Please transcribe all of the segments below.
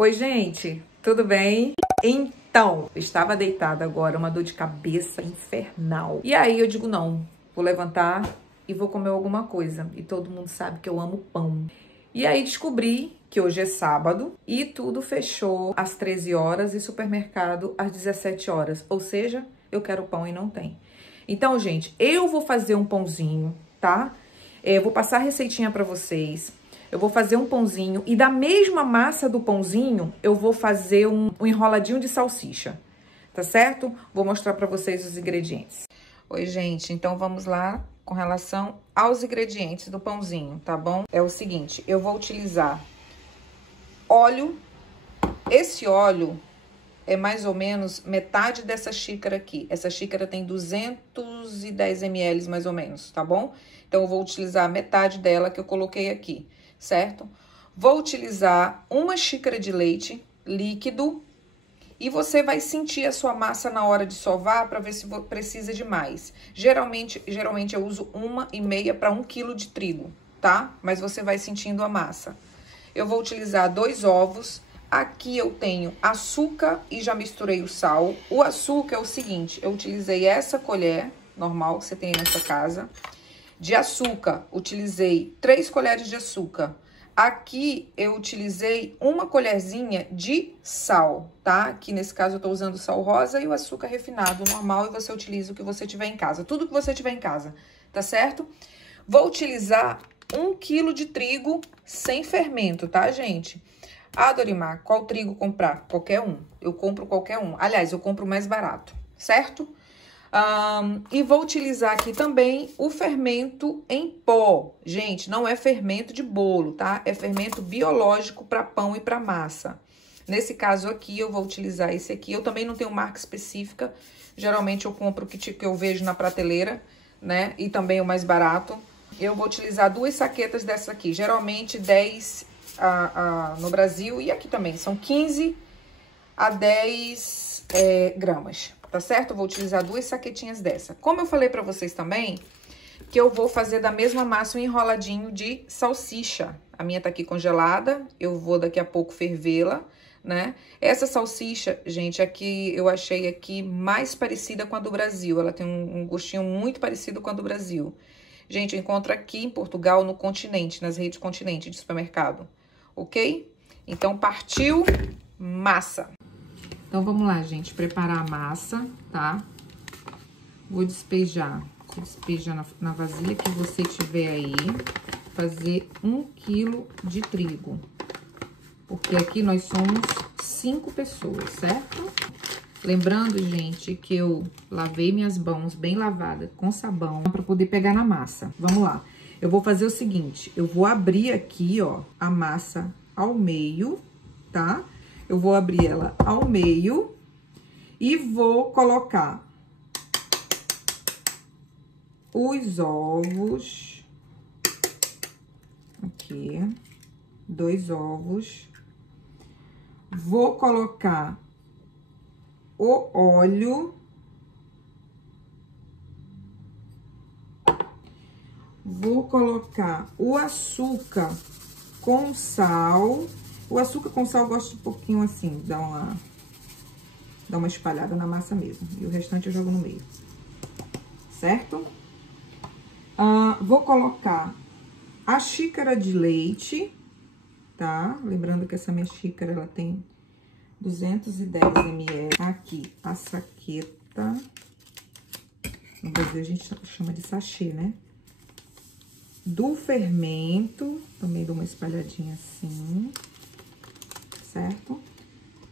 Oi, gente, tudo bem? Então, eu estava deitada agora, uma dor de cabeça infernal. E aí eu digo, não, vou levantar e vou comer alguma coisa. E todo mundo sabe que eu amo pão. E aí descobri que hoje é sábado e tudo fechou às 13 horas e supermercado às 17 horas. Ou seja, eu quero pão e não tem. Então, gente, eu vou fazer um pãozinho, tá? Eu vou passar a receitinha pra vocês. Eu vou fazer um pãozinho e da mesma massa do pãozinho, eu vou fazer um enroladinho de salsicha, tá certo? Vou mostrar pra vocês os ingredientes. Oi, gente, então vamos lá com relação aos ingredientes do pãozinho, tá bom? É o seguinte, eu vou utilizar óleo. Esse óleo é mais ou menos metade dessa xícara aqui. Essa xícara tem 210 ml mais ou menos, tá bom? Então, eu vou utilizar metade dela que eu coloquei aqui, certo? Vou utilizar uma xícara de leite líquido e você vai sentir a sua massa na hora de sovar para ver se precisa de mais. Geralmente eu uso 1,5 para 1 quilo de trigo, tá? Mas você vai sentindo a massa. Eu vou utilizar 2 ovos. Aqui eu tenho açúcar e já misturei o sal. O açúcar é o seguinte, eu utilizei essa colher normal que você tem aí na sua casa. De açúcar, utilizei 3 colheres de açúcar. Aqui eu utilizei uma colherzinha de sal, tá? Aqui nesse caso eu tô usando sal rosa e o açúcar refinado normal e você utiliza o que você tiver em casa. Tudo que você tiver em casa, tá certo? Vou utilizar 1 quilo de trigo sem fermento, tá, gente? Ah, Dorimar, qual trigo comprar? Qualquer um. Eu compro qualquer um. Aliás, eu compro o mais barato, certo? E vou utilizar aqui também o fermento em pó. Gente, não é fermento de bolo, tá? É fermento biológico para pão e para massa. Nesse caso aqui, eu vou utilizar esse aqui. Eu também não tenho marca específica. Geralmente, eu compro o que eu vejo na prateleira, né? E também o mais barato. Eu vou utilizar 2 saquetas dessa aqui. Geralmente, 10 no Brasil e aqui também. São 15 a 10 gramas. Tá certo? Eu vou utilizar 2 saquetinhas dessa. Como eu falei pra vocês também, que eu vou fazer da mesma massa um enroladinho de salsicha. A minha tá aqui congelada, eu vou daqui a pouco fervê-la, né? Essa salsicha, gente, aqui eu achei aqui mais parecida com a do Brasil. Ela tem um gostinho muito parecido com a do Brasil. Gente, eu encontro aqui em Portugal, no Continente, nas redes Continente de supermercado, ok? Então, partiu massa. Então, vamos lá, gente, preparar a massa, tá? Vou despejar, você despeja na vasilha que você tiver aí, fazer 1 quilo de trigo. Porque aqui nós somos 5 pessoas, certo? Lembrando, gente, que eu lavei minhas mãos bem lavadas com sabão para poder pegar na massa. Vamos lá. Eu vou fazer o seguinte, eu vou abrir aqui, ó, a massa ao meio, tá? Eu vou abrir ela ao meio e vou colocar os ovos aqui, 2 ovos. Vou colocar o óleo. Vou colocar o açúcar com sal. O açúcar com sal eu gosto um pouquinho assim, dar uma espalhada na massa mesmo. E o restante eu jogo no meio, certo? Vou colocar a xícara de leite, tá? Lembrando que essa minha xícara, ela tem 210 ml. Aqui, a saqueta. No Brasil, a gente chama de sachê, né? Do fermento, também dou uma espalhadinha assim, certo?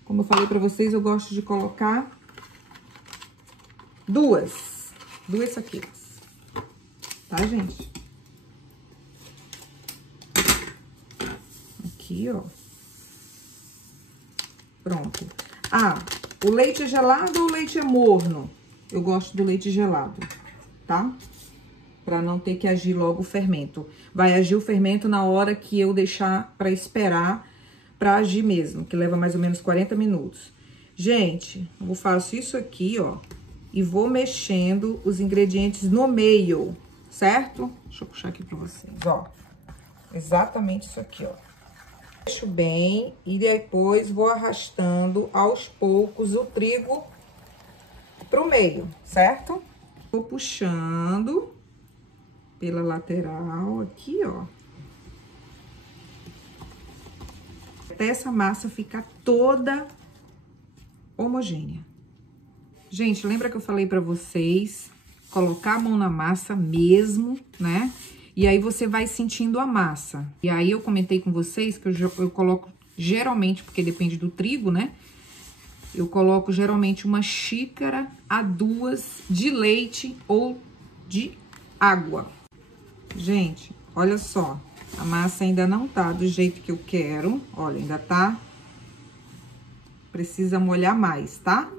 Como eu falei pra vocês, eu gosto de colocar duas saquetas, tá, gente? Aqui, ó. Pronto. O leite é gelado ou o leite é morno? Eu gosto do leite gelado, tá? Pra não ter que agir logo o fermento. Vai agir o fermento na hora que eu deixar pra esperar pra agir mesmo, que leva mais ou menos 40 minutos. Gente, eu faço isso aqui, ó, e vou mexendo os ingredientes no meio, certo? Deixa eu puxar aqui pra vocês, ó. Exatamente isso aqui, ó. Mexo bem e depois vou arrastando aos poucos o trigo pro meio, certo? Vou puxando pela lateral aqui, ó. Até essa massa ficar toda homogênea. Gente, lembra que eu falei pra vocês colocar a mão na massa mesmo, né? E aí você vai sentindo a massa. E aí eu comentei com vocês que eu coloco geralmente, porque depende do trigo, né? Eu coloco geralmente 1 xícara a 2 de leite ou de água. Gente, olha só, a massa ainda não tá do jeito que eu quero. Olha, ainda tá. Precisa molhar mais, tá?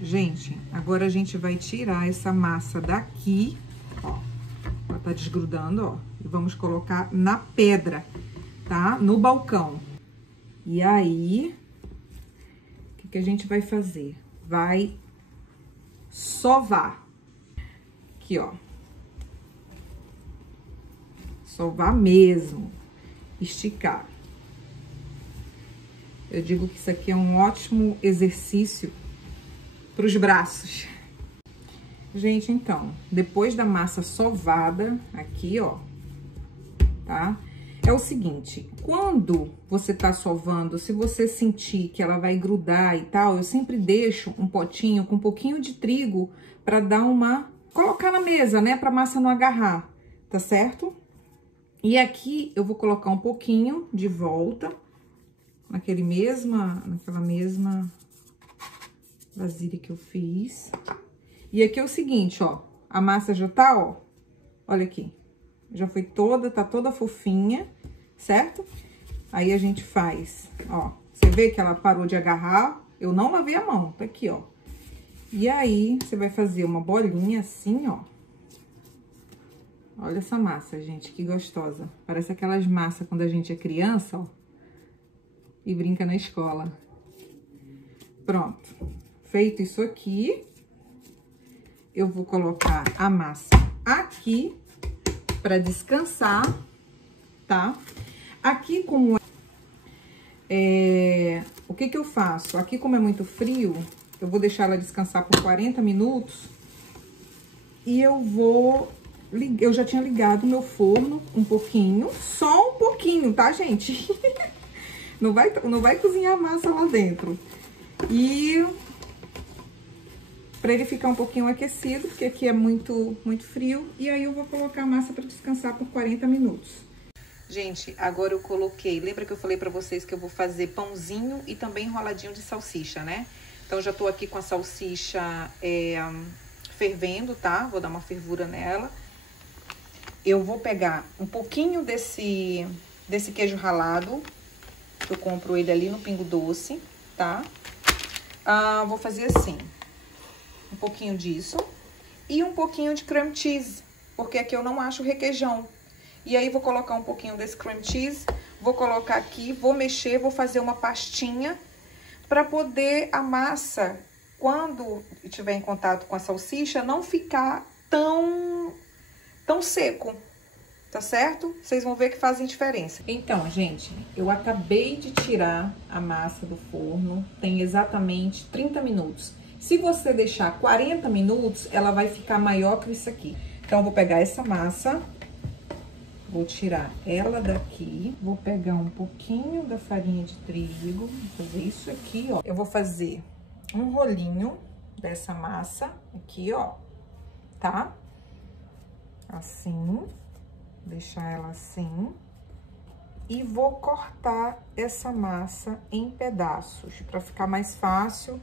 Gente, agora a gente vai tirar essa massa daqui, ó. Ela tá desgrudando, ó. E vamos colocar na pedra, tá? No balcão. E aí, o que a gente vai fazer? Vai sovar. Aqui, ó. Sovar mesmo. Esticar. Eu digo que isso aqui é um ótimo exercício para os braços. Gente, então, depois da massa sovada, aqui, ó, tá? É o seguinte, quando você tá sovando, se você sentir que ela vai grudar e tal, eu sempre deixo um potinho com um pouquinho de trigo para dar uma... colocar na mesa, né? Pra massa não agarrar, tá certo? E aqui eu vou colocar um pouquinho de volta, naquela mesma vasilha que eu fiz. E aqui é o seguinte, ó, a massa já tá, ó, olha aqui, já foi toda, tá toda fofinha, certo? Aí a gente faz, ó, você vê que ela parou de agarrar, eu não lavei a mão, tá aqui, ó. E aí, você vai fazer uma bolinha assim, ó. Olha essa massa, gente, que gostosa. Parece aquelas massas quando a gente é criança, ó, e brinca na escola. Pronto. Feito isso aqui, eu vou colocar a massa aqui para descansar, tá? Aqui, como o que eu faço? Aqui, como é muito frio, eu vou deixar ela descansar por 40 minutos e eu já tinha ligado o meu forno um pouquinho, só um pouquinho, tá, gente? Não vai cozinhar a massa lá dentro. E para ele ficar um pouquinho aquecido, porque aqui é muito frio. E aí eu vou colocar a massa para descansar por 40 minutos. Gente, agora eu coloquei... Lembra que eu falei para vocês que eu vou fazer pãozinho e também enroladinho de salsicha, né? Então, já tô aqui com a salsicha fervendo, tá? Vou dar uma fervura nela. Eu vou pegar um pouquinho desse queijo ralado. Eu compro ele ali no Pingo Doce, tá? Vou fazer assim. Um pouquinho disso e um pouquinho de cream cheese, porque aqui eu não acho requeijão. E aí, vou colocar um pouquinho desse cream cheese, vou colocar aqui, vou mexer, vou fazer uma pastinha para poder a massa, quando estiver em contato com a salsicha, não ficar tão seco, tá certo? Vocês vão ver que fazem diferença. Então, gente, eu acabei de tirar a massa do forno, tem exatamente 30 minutos. Se você deixar 40 minutos, ela vai ficar maior que isso aqui. Então, eu vou pegar essa massa, vou tirar ela daqui, vou pegar um pouquinho da farinha de trigo, vou fazer isso aqui, ó. Eu vou fazer um rolinho dessa massa aqui, ó, tá? Assim, deixar ela assim. E vou cortar essa massa em pedaços, pra ficar mais fácil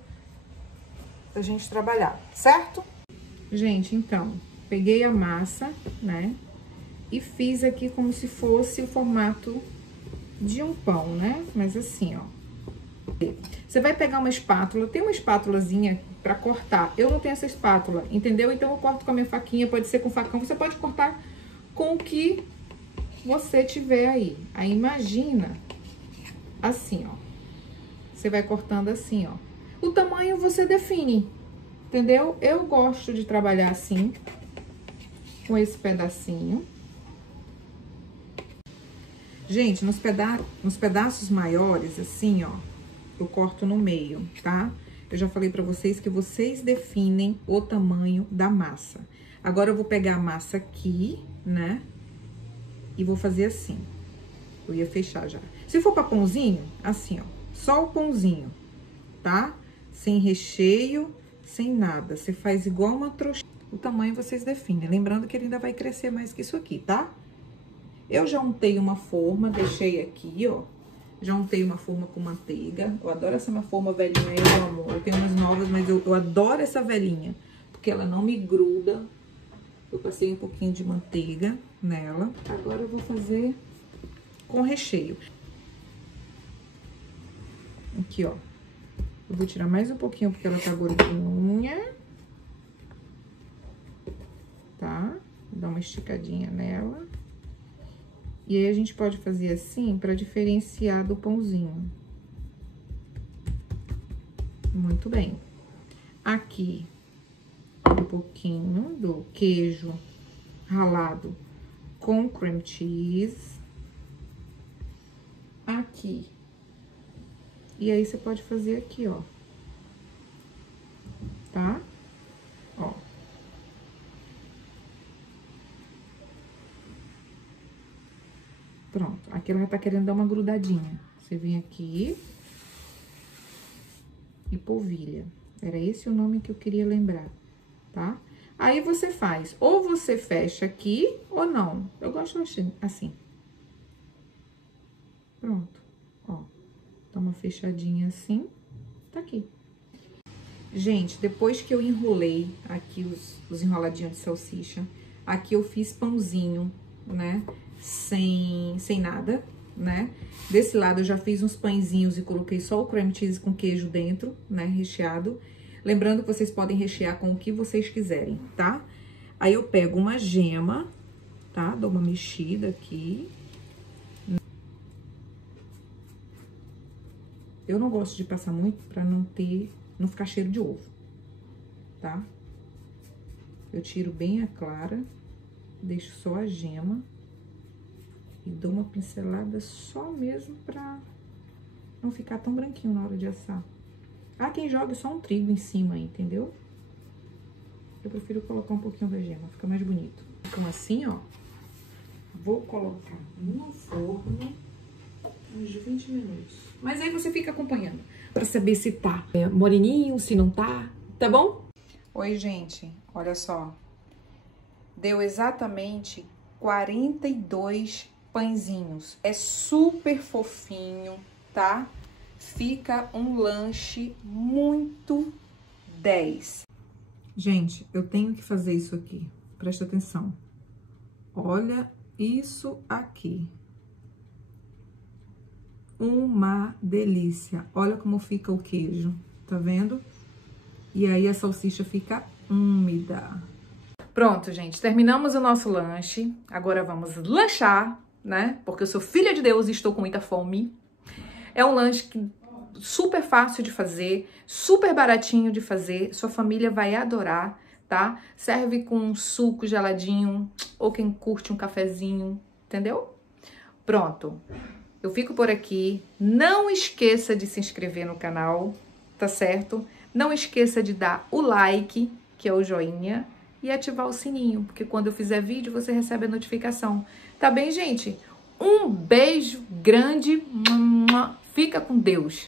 da gente trabalhar, certo? Gente, então, peguei a massa, né? E fiz aqui como se fosse o formato de um pão, né? Mas assim, ó. Você vai pegar uma espátula, tem uma espátulazinha pra cortar. Eu não tenho essa espátula, entendeu? Então, eu corto com a minha faquinha, pode ser com facão. Você pode cortar com o que você tiver aí. Aí, imagina assim, ó. Você vai cortando assim, ó. O tamanho você define, entendeu? Eu gosto de trabalhar assim, com esse pedacinho. Gente, nos pedaços maiores, assim, ó, eu corto no meio, tá? Eu já falei pra vocês que vocês definem o tamanho da massa. Agora, eu vou pegar a massa aqui, né? E vou fazer assim. Eu ia fechar já. Se for pra pãozinho, assim, ó. Só o pãozinho, tá? Sem recheio, sem nada. Você faz igual uma trouxinha. O tamanho vocês definem. Lembrando que ele ainda vai crescer mais que isso aqui, tá? Eu já untei uma forma, deixei aqui, ó. Já untei uma forma com manteiga. Eu adoro essa minha forma velhinha aí, meu amor. Eu tenho umas novas, mas eu adoro essa velhinha. Porque ela não me gruda. Eu passei um pouquinho de manteiga nela. Agora eu vou fazer com recheio. Aqui, ó. Eu vou tirar mais um pouquinho porque ela tá gordinha. Tá? Vou dar uma esticadinha nela. E aí, a gente pode fazer assim pra diferenciar do pãozinho. Muito bem. Aqui, um pouquinho do queijo ralado com cream cheese. Aqui. E aí, você pode fazer aqui, ó. Tá? Ó. Pronto. Aqui ela já tá querendo dar uma grudadinha. Você vem aqui e polvilha. Era esse o nome que eu queria lembrar, tá? Aí, você faz, ou você fecha aqui, ou não. Eu gosto assim. Pronto, ó. Dá uma fechadinha assim, tá aqui. Gente, depois que eu enrolei aqui os enroladinhos de salsicha, aqui eu fiz pãozinho, né? Sem nada, né? Desse lado eu já fiz uns pãezinhos e coloquei só o cream cheese com queijo dentro, né? Recheado. Lembrando que vocês podem rechear com o que vocês quiserem, tá? Aí eu pego uma gema, tá? Dou uma mexida aqui. Eu não gosto de passar muito pra não ficar cheiro de ovo, tá? Eu tiro bem a clara, deixo só a gema e dou uma pincelada só mesmo pra não ficar tão branquinho na hora de assar. Ah, quem joga só um trigo em cima, entendeu? Eu prefiro colocar um pouquinho da gema, fica mais bonito. Então, assim, ó, vou colocar no forno uns 20 minutos. Mas aí você fica acompanhando pra saber se tá moreninho, se não tá, tá bom? Oi, gente, olha só. Deu exatamente 42 pãezinhos. É super fofinho, tá? Fica um lanche muito 10. Gente, eu tenho que fazer isso aqui. Presta atenção. Olha isso aqui. Uma delícia. Olha como fica o queijo, tá vendo? E aí a salsicha fica úmida. Pronto, gente, terminamos o nosso lanche. Agora vamos lanchar, né? Porque eu sou filha de Deus e estou com muita fome. É um lanche super fácil de fazer, super baratinho de fazer. Sua família vai adorar, tá? Serve com um suco geladinho ou quem curte um cafezinho, entendeu? Pronto. Eu fico por aqui. Não esqueça de se inscrever no canal, tá certo? Não esqueça de dar o like, que é o joinha, e ativar o sininho, porque quando eu fizer vídeo você recebe a notificação. Tá bem, gente? Um beijo grande. Fica com Deus.